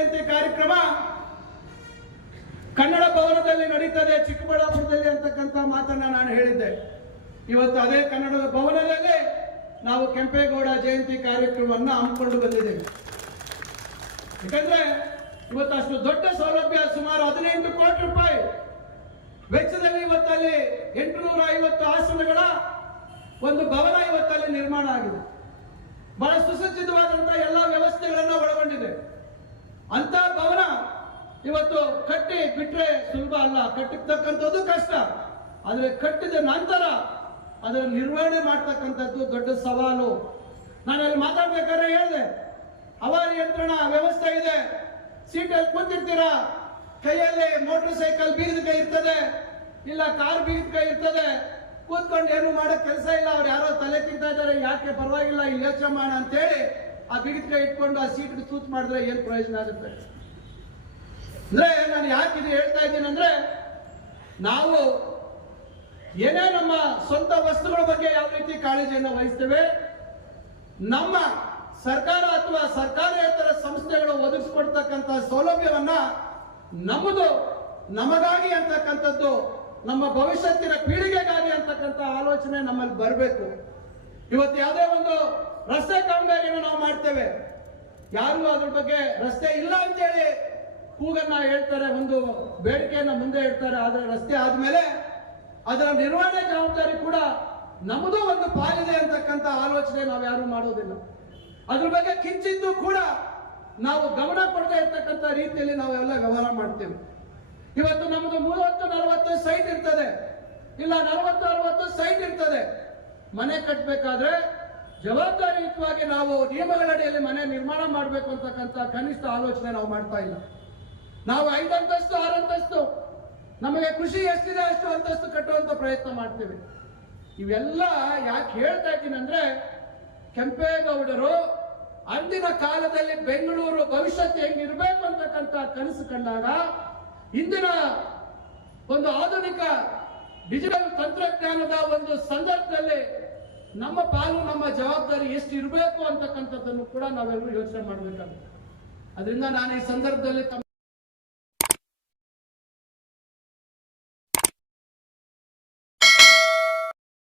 ಜಯಂತಿ ಕಾರ್ಯಕ್ರಮ ಕನ್ನಡ ಭವನದಲ್ಲಿ ನಡೀತದೆ, ಚಿಕ್ಕಬಳ್ಳಾಪುರದಲ್ಲಿ ಅಂತಕ್ಕಂಥ ಮಾತನ್ನ ನಾನು ಹೇಳಿದ್ದೆ. ಇವತ್ತು ಅದೇ ಕನ್ನಡ ಭವನದಲ್ಲಿ ನಾವು ಕೆಂಪೇಗೌಡ ಜಯಂತಿ ಕಾರ್ಯಕ್ರಮವನ್ನು ಹಮ್ಮಿಕೊಂಡು ಬಂದಿದ್ದೇವೆ. ಯಾಕಂದ್ರೆ ಇವತ್ತು ಅಷ್ಟು ದೊಡ್ಡ ಸೌಲಭ್ಯ ಸುಮಾರು ಹದಿನೆಂಟು ಕೋಟಿ ರೂಪಾಯಿ ವೆಚ್ಚದಲ್ಲಿ ಇವತ್ತಲ್ಲಿ ಎಂಟುನೂರ ಐವತ್ತು ಆಸನಗಳ ಒಂದು ಭವನ ಇವತ್ತಲ್ಲಿ ನಿರ್ಮಾಣ ಆಗಿದೆ. ಬಹಳ ಸುಸಜ್ಜಿತವಾದಂತಹ ಎಲ್ಲ ವ್ಯವಸ್ಥೆಗಳನ್ನು ಒಳಗೊಂಡಿದೆ. ಅಂತ ಭವನ ಇವತ್ತು ಕಟ್ಟಿ ಬಿಟ್ರೆ ಸುಲಭ ಅಲ್ಲ. ಕಟ್ಟಿರ್ತಕ್ಕಂಥದ್ದು ಕಷ್ಟ. ಆದ್ರೆ ಕಟ್ಟಿದ ನಂತರ ಅದರ ನಿರ್ವಹಣೆ ಮಾಡ್ತಕ್ಕಂಥದ್ದು ದೊಡ್ಡ ಸವಾಲು. ನಾನು ಅಲ್ಲಿ ಮಾತಾಡ್ಬೇಕಾದ್ರೆ ಹೇಳಿದೆ ಹವಾರಿ ಯಂತ್ರಣ ವ್ಯವಸ್ಥೆ ಇದೆ. ಸೀಟಲ್ಲಿ ಕೂತಿರ್ತೀರ? ಕೈಯಲ್ಲಿ ಮೋಟರ್ ಸೈಕಲ್ ಬೀಗದ ಕೈ ಇರ್ತದೆ, ಇಲ್ಲ ಕಾರ್ ಬೀಗದ ಕೈ ಇರ್ತದೆ. ಕೂತ್ಕೊಂಡು ಏನು ಮಾಡೋ ಕೆಲಸ ಇಲ್ಲ. ಅವ್ರು ಯಾರೋ ತಲೆ ತಿಂತಾ ಇದ್ದಾರೆ. ಯಾಕೆ ಪರವಾಗಿಲ್ಲ, ಇಲ್ಲಿ ಯೋಚನೆ ಮಾಡ ಅಂತೇಳಿ ಆ ಬಿಡಿತ ಕೈ ಇಟ್ಕೊಂಡು ಆ ಸೀಟ್ ತೂತ್ ಮಾಡಿದ್ರೆ ಏನು ಪ್ರಯೋಜನ ಆಗುತ್ತೆ? ಅಂದ್ರೆ ನಾನು ಯಾಕೆ ಇದು ಹೇಳ್ತಾ ಇದ್ದೀನಿ ಅಂದ್ರೆ, ನಾವು ಏನೇ ನಮ್ಮ ಸ್ವಂತ ವಸ್ತುಗಳ ಬಗ್ಗೆ ಯಾವ ರೀತಿ ಕಾಳಜಿಯನ್ನು ವಹಿಸ್ತೇವೆ, ನಮ್ಮ ಸರ್ಕಾರ ಅಥವಾ ಸರ್ಕಾರೇತರ ಸಂಸ್ಥೆಗಳು ಒದಗಿಸ್ಕೊಡ್ತಕ್ಕಂಥ ಸೌಲಭ್ಯವನ್ನ ನಮ್ಮದು, ನಮಗಾಗಿ ಅಂತಕ್ಕಂಥದ್ದು, ನಮ್ಮ ಭವಿಷ್ಯತ್ತಿನ ಪೀಳಿಗೆಗಾಗಿ ಅಂತಕ್ಕಂಥ ಆಲೋಚನೆ ನಮ್ಮಲ್ಲಿ ಬರಬೇಕು. ಇವತ್ತು ಯಾವುದೇ ಒಂದು ರಸ್ತೆ ಕಾಮಗಾರಿಯನ್ನು ನಾವು ಮಾಡ್ತೇವೆ. ಯಾರು ಅದ್ರ ಬಗ್ಗೆ ರಸ್ತೆ ಇಲ್ಲ ಅಂತೇಳಿ ಕೂಗನ್ನ ಹೇಳ್ತಾರೆ, ಒಂದು ಬೇಡಿಕೆಯನ್ನ ಮುಂದೆ ಇಡ್ತಾರೆ ಆದರೆ ರಸ್ತೆ ಆದ್ಮೇಲೆ ಅದರ ನಿರ್ವಹಣೆ ಜವಾಬ್ದಾರಿ ಕೂಡ ನಮ್ಮದು ಒಂದು ಪಾಲಿದೆ ಅಂತಕ್ಕಂಥ ಆಲೋಚನೆ ನಾವು ಯಾರು ಮಾಡೋದಿಲ್ಲ. ಅದ್ರ ಬಗ್ಗೆ ಕಿಂಚಿದ್ದು ಕೂಡ ನಾವು ಗಮನ ಕೊಡದೇ ಇರ್ತಕ್ಕಂಥ ರೀತಿಯಲ್ಲಿ ನಾವೆಲ್ಲ ವ್ಯವಹಾರ ಮಾಡ್ತೇವೆ. ಇವತ್ತು ನಮ್ದು ಮೂವತ್ತು ನಲವತ್ತು ಸೈಟ್ ಇರ್ತದೆ. ಇಲ್ಲ, ನಲವತ್ತು, ಅರವತ್ತು ಸೈಟ್ ಇರ್ತದೆ. ಮನೆ ಕಟ್ಟಬೇಕಾದ್ರೆ ಜವಾಬ್ದಾರಿಯುತವಾಗಿ ನಾವು ನಿಯಮಗಳಡಿಯಲ್ಲಿ ಮನೆ ನಿರ್ಮಾಣ ಮಾಡಬೇಕು ಅಂತಕ್ಕಂಥ ಕನಿಷ್ಠ ಆಲೋಚನೆ ನಾವು ಮಾಡ್ತಾ ಇಲ್ಲ. ನಾವು ಐದು ಅಂತಸ್ತು ನಮಗೆ ಖುಷಿ ಎಷ್ಟಿದೆ ಅಷ್ಟು ಅಂತಸ್ತು ಕಟ್ಟುವಂತ ಪ್ರಯತ್ನ ಮಾಡ್ತೇವೆ. ಇವೆಲ್ಲ ಯಾಕೆ ಹೇಳ್ತಾ ಇದ್ದೀನಿ ಅಂದ್ರೆ ಕೆಂಪೇಗೌಡರು ಅಂದಿನ ಕಾಲದಲ್ಲಿ ಬೆಂಗಳೂರು ಭವಿಷ್ಯತ್ ಹೆಂಗಿರ್ಬೇಕು ಅಂತಕ್ಕಂಥ ಕನಸು ಕಂಡಾಗ ಇಂದಿನ ಒಂದು ಆಧುನಿಕ ಡಿಜಿಟಲ್ ತಂತ್ರಜ್ಞಾನದ ಒಂದು ಸಂದರ್ಭದಲ್ಲಿ ನಮ್ಮ ಪಾಲು, ನಮ್ಮ ಜವಾಬ್ದಾರಿ ಎಷ್ಟು ಇರಬೇಕು ಅಂತಕ್ಕಂಥದ್ದನ್ನು ಕೂಡ ನಾವೆಲ್ಲರೂ ಯೋಚನೆ ಮಾಡಬೇಕಾಗುತ್ತೆ. ಅದರಿಂದ ನಾನು ಈ ಸಂದರ್ಭದಲ್ಲಿ